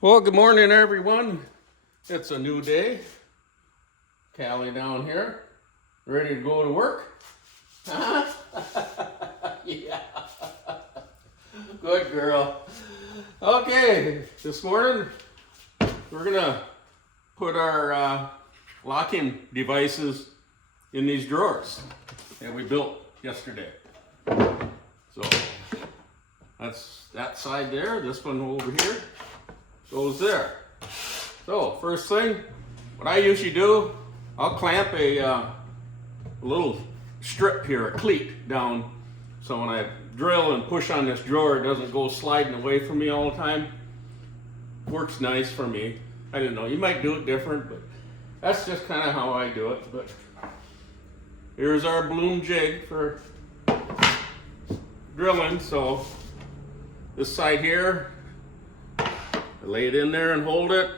Well, good morning, everyone. It's a new day. Callie down here, ready to go to work. Huh? Yeah. Good girl. Okay, this morning we're gonna put our locking devices in these drawers that we built yesterday. So that's that side there. This one over here goes there. So first thing, what I usually do, I'll clamp a little strip here, a cleat down, so when I drill and push on this drawer, it doesn't go sliding away from me all the time. Works nice for me. I don't know, you might do it different, but that's just kind of how I do it. But here's our bloom jig for drilling. So this side here, I lay it in there and hold it.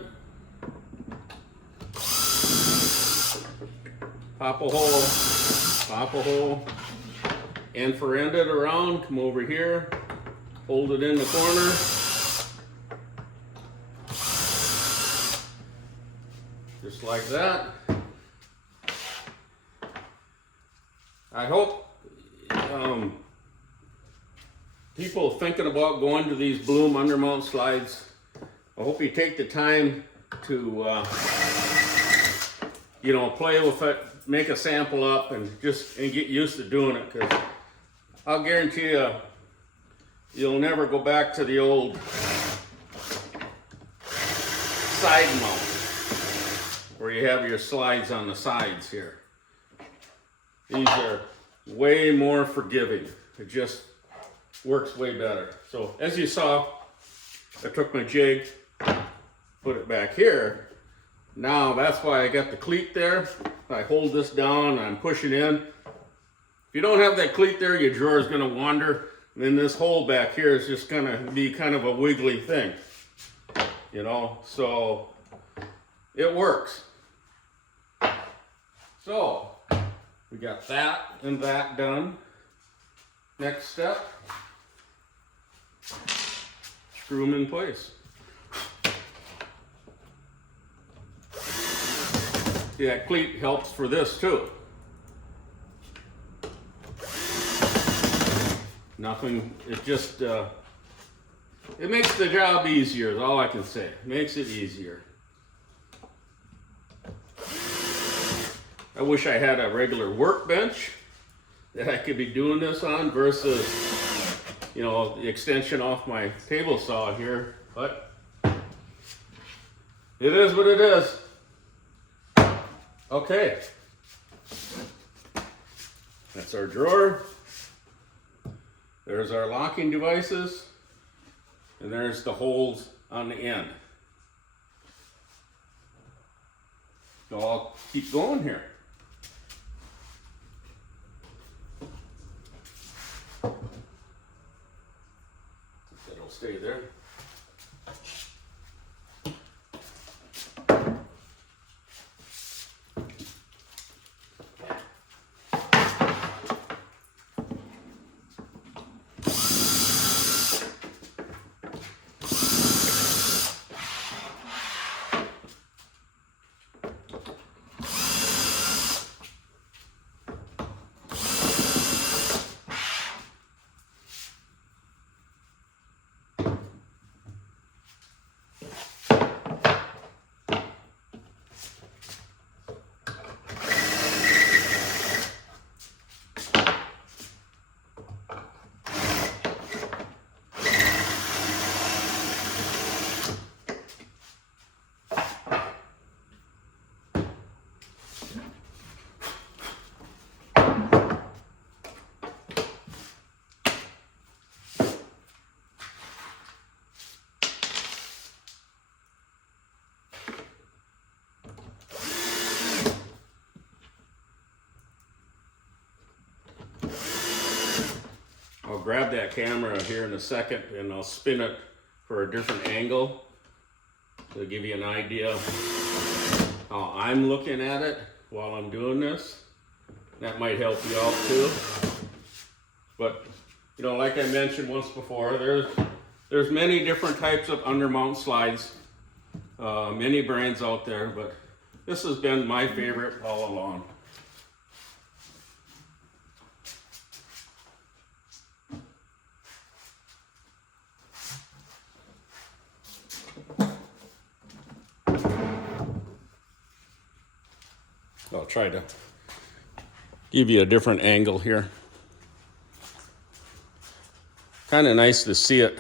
Pop a hole, end for end it around, come over here, hold it in the corner. Just like that. I hope people thinking about going to these bloom undermount slides, I hope you take the time to play with it, make a sample up, and get used to doing it, because I'll guarantee you'll never go back to the old side mount where you have your slides on the sides here. These are way more forgiving. It just works way better. So as you saw, I took my jig, put it back here. Now that's why I got the cleat there. I hold this down and I'm pushing in. If you don't have that cleat there, your drawer is going to wander. And then this hole back here is just going to be kind of a wiggly thing. So it works. So we got that and that done. Next step, screw them in place. See, that cleat helps for this too. Nothing, it just, it makes the job easier, is all I can say. It makes it easier. I wish I had a regular workbench that I could be doing this on versus, the extension off my table saw here, but it is what it is. Okay, that's our drawer. There's our locking devices, and there's the holes on the end. So I'll keep going here. That'll stay there. I'll grab that camera here in a second and I'll spin it for a different angle to give you an idea of how I'm looking at it while I'm doing this. That might help you out too. But like I mentioned once before, there's many different types of undermount slides many brands out there, but this has been my favorite all along. I'll try to give you a different angle here. Kind of nice to see it.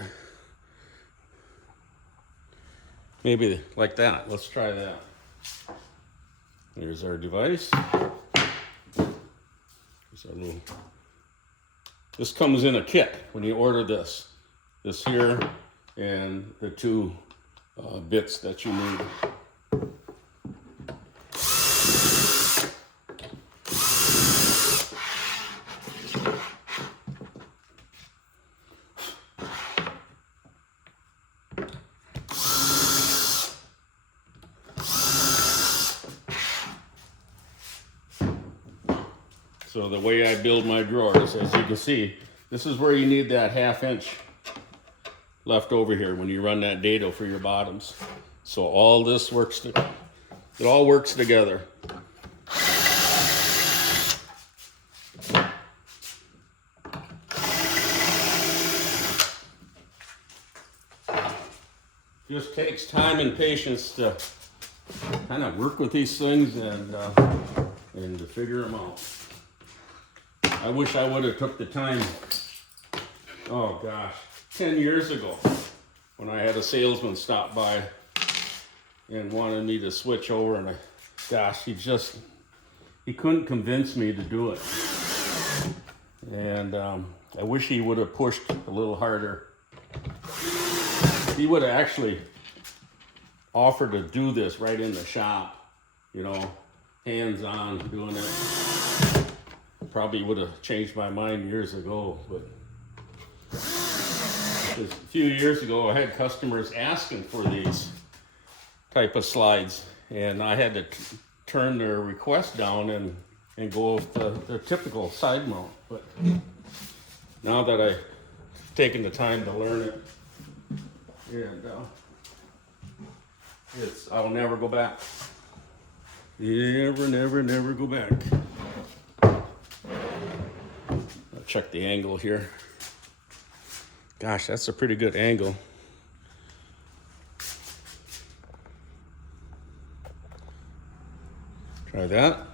Maybe like that. Let's try that. Here's our device. This comes in a kit when you order this. This here and the two bits that you need. So the way I build my drawers, as you can see, this is where you need that 1/2 inch left over here when you run that dado for your bottoms. So all this works, it all works together. Just takes time and patience to kind of work with these things and to figure them out. I wish I would have took the time, oh gosh, 10 years ago when I had a salesman stop by and wanted me to switch over, and he couldn't convince me to do it. And I wish he would have pushed a little harder. He would have actually offered to do this right in the shop, you know, hands-on doing it. Probably would have changed my mind years ago, but a few years ago I had customers asking for these type of slides, and I had to turn their request down and go with the typical side mount. But now that I've taken the time to learn it, and I'll never go back. Never go back. Check the angle here. Gosh, that's a pretty good angle. Try that.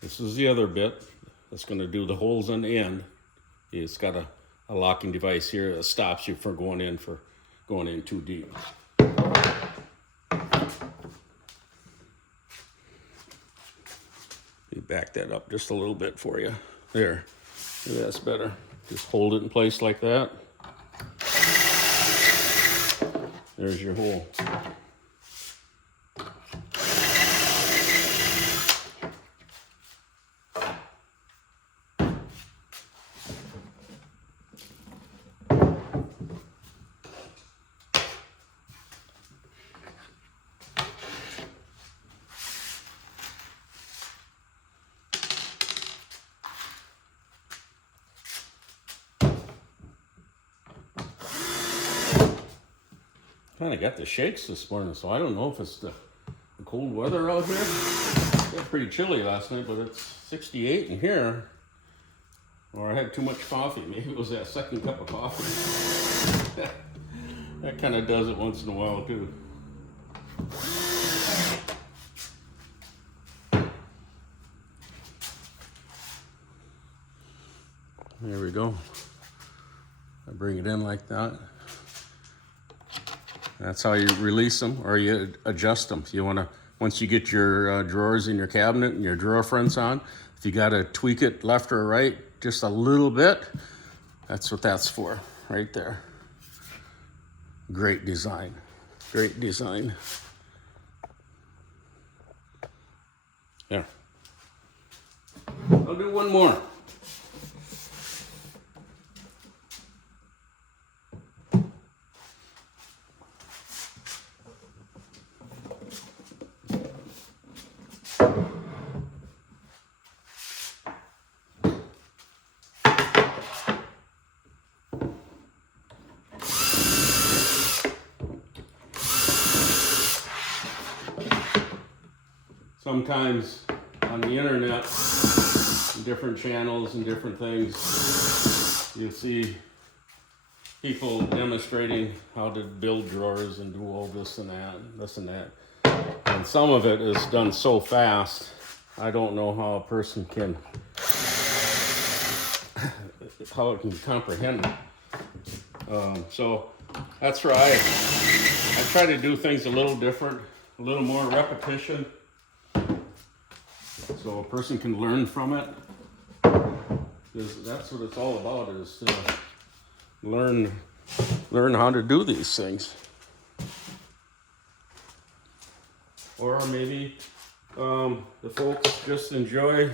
This is the other bit that's going to do the holes on the end. It's got a locking device here that stops you from going in too deep. You back that up just a little bit for you. There. Maybe that's better. Just hold it in place like that. There's your hole. Kind of got the shakes this morning, so I don't know if it's the cold weather out here. It was pretty chilly last night, but it's 68 in here. Or I had too much coffee. Maybe it was that second cup of coffee. That kind of does it once in a while too. There we go. I bring it in like that. That's how you release them, or you adjust them. If you want to, once you get your drawers in your cabinet and your drawer fronts on, if you got to tweak it left or right just a little bit, that's what that's for, right there. Great design. Great design. There. I'll do one more. sometimes on the internet, different channels and different things, you see people demonstrating how to build drawers and do all this and that, and some of it is done so fast, I don't know how a person can, how it can comprehend it. So that's where I try to do things a little different, a little more repetition, so a person can learn from it. Because that's what it's all about, is to learn how to do these things. Or maybe the folks just enjoy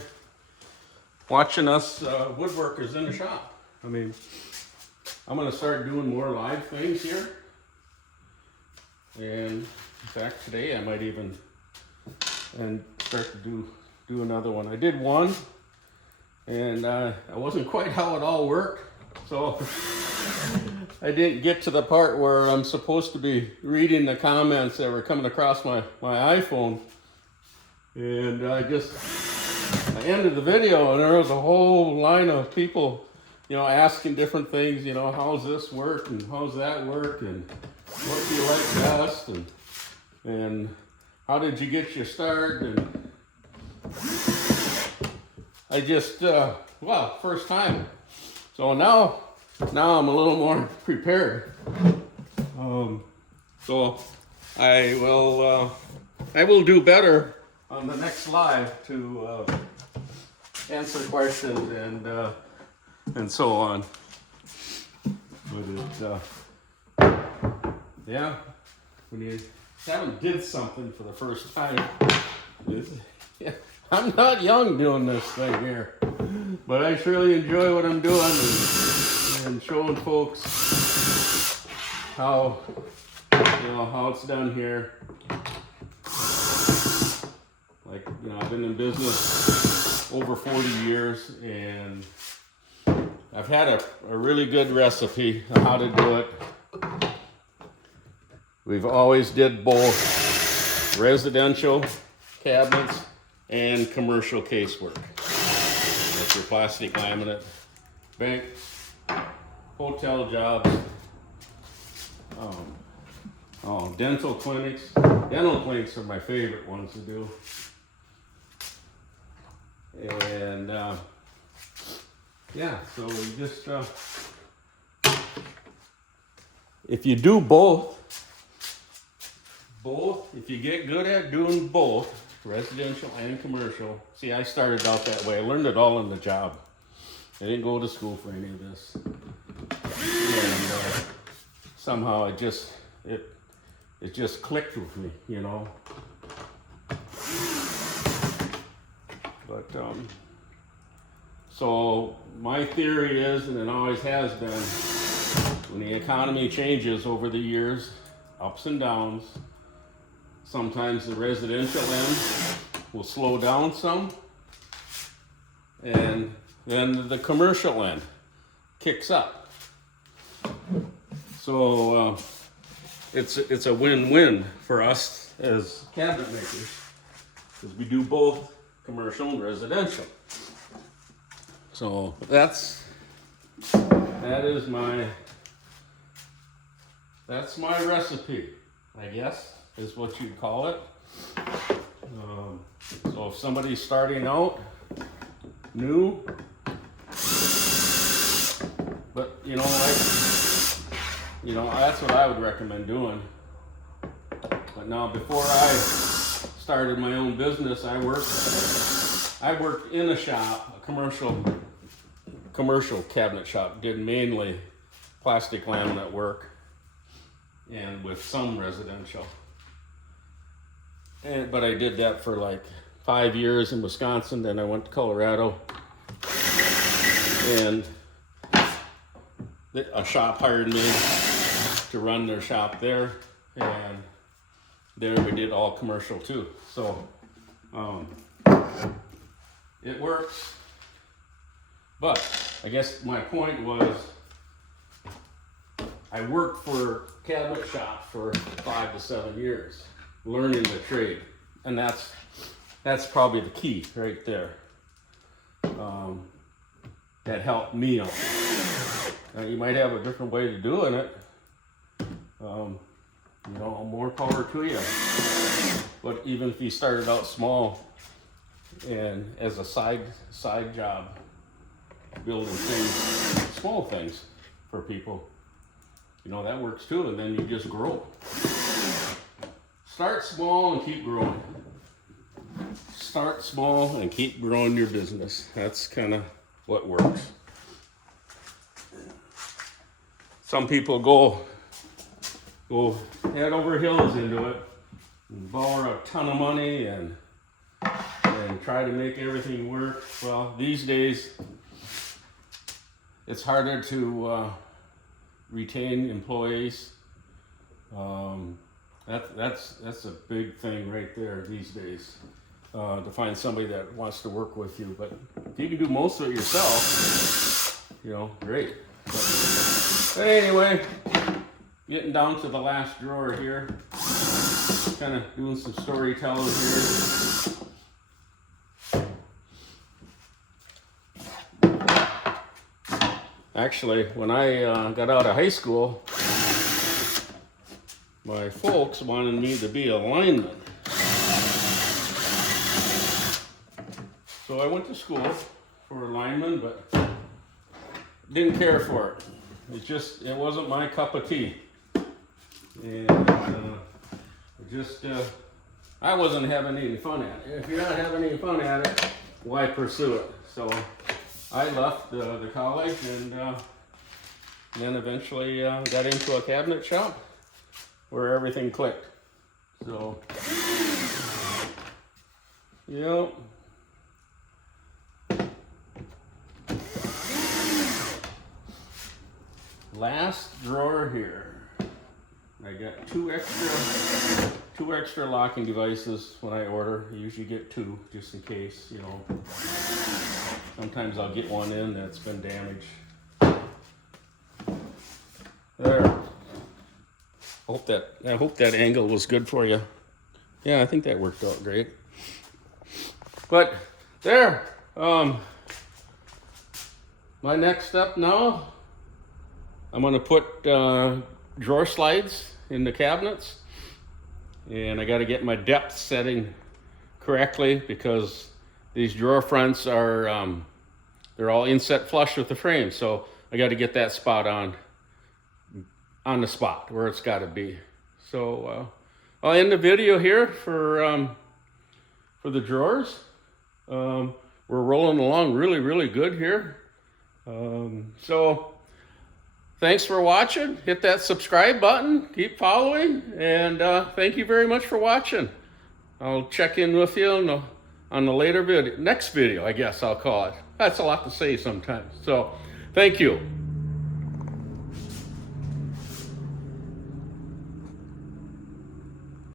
watching us woodworkers in the shop. I mean, I'm going to start doing more live things here. And in fact, today I might even start to do another one. I did one, and I wasn't quite how it all worked. So I didn't get to the part where I'm supposed to be reading the comments that were coming across my iPhone. And I ended the video, and there was a whole line of people, asking different things, how's this work and how's that work and what do you like best and how did you get your start? And I just, first time. So now I'm a little more prepared. So I will do better on the next live to answer questions and so on. But when you haven't did something for the first time, I'm not young doing this thing here, but I surely enjoy what I'm doing and showing folks how it's done here. Like, I've been in business over 40 years, and I've had a really good recipe on how to do it. We've always did both residential cabinets and commercial casework. That's your plastic laminate, bank, hotel jobs, dental clinics. Dental clinics are my favorite ones to do. And so we just, if you do both, if you get good at doing both, residential and commercial. See, I started out that way. I learned it all on the job. I didn't go to school for any of this. And somehow it just clicked with me, But so my theory is, and it always has been, when the economy changes over the years, ups and downs, sometimes the residential end will slow down some, and then the commercial end kicks up. So it's a win-win for us as cabinet makers, because we do both commercial and residential. So that's my recipe, I guess, is what you'd call it. So if somebody's starting out new, but that's what I would recommend doing. But now, before I started my own business, I worked in a shop, a commercial cabinet shop, did mainly plastic laminate work and with some residential. But I did that for like 5 years in Wisconsin, then I went to Colorado, and a shop hired me to run their shop there, and there we did all commercial too. So it works. But I guess my point was, I worked for cabinet shop for 5 to 7 years, learning the trade, and that's That's probably the key right there. That helped me out. Now, you might have a different way of doing it. You know, more power to you. But even if you started out small and as a side job, building things, small things for people, you know, that works too. And then you just grow. Start small and keep growing. Start small and keep growing your business. That's kind of what works. Some people go head over heels into it and borrow a ton of money and try to make everything work. Well, these days it's harder to retain employees. That's a big thing right there these days, to find somebody that wants to work with you. But if you can do most of it yourself, you know, great. But anyway, getting down to the last drawer here, kind of doing some storytelling here. Actually, when I got out of high school, my folks wanted me to be a lineman. So I went to school for a lineman, but didn't care for it. It wasn't my cup of tea. And I wasn't having any fun at it. If you're not having any fun at it, why pursue it? So I left the college and then eventually got into a cabinet shop where everything clicked. So, yep. Last drawer here. I got two extra locking devices when I order. I usually get two just in case, you know. Sometimes I'll get one in that's been damaged. There. I hope that angle was good for you. Yeah, I think that worked out great. But there. My next step now, I'm going to put drawer slides in the cabinets, and I got to get my depth setting correctly because these drawer fronts are they're all inset flush with the frame, so I got to get that spot on the spot where it's got to be. So I'll end the video here for the drawers. We're rolling along really good here. So thanks for watching. Hit that subscribe button. Keep following. And thank you very much for watching. I'll check in with you on the later video. Next video, I guess I'll call it. That's a lot to say sometimes. So thank you.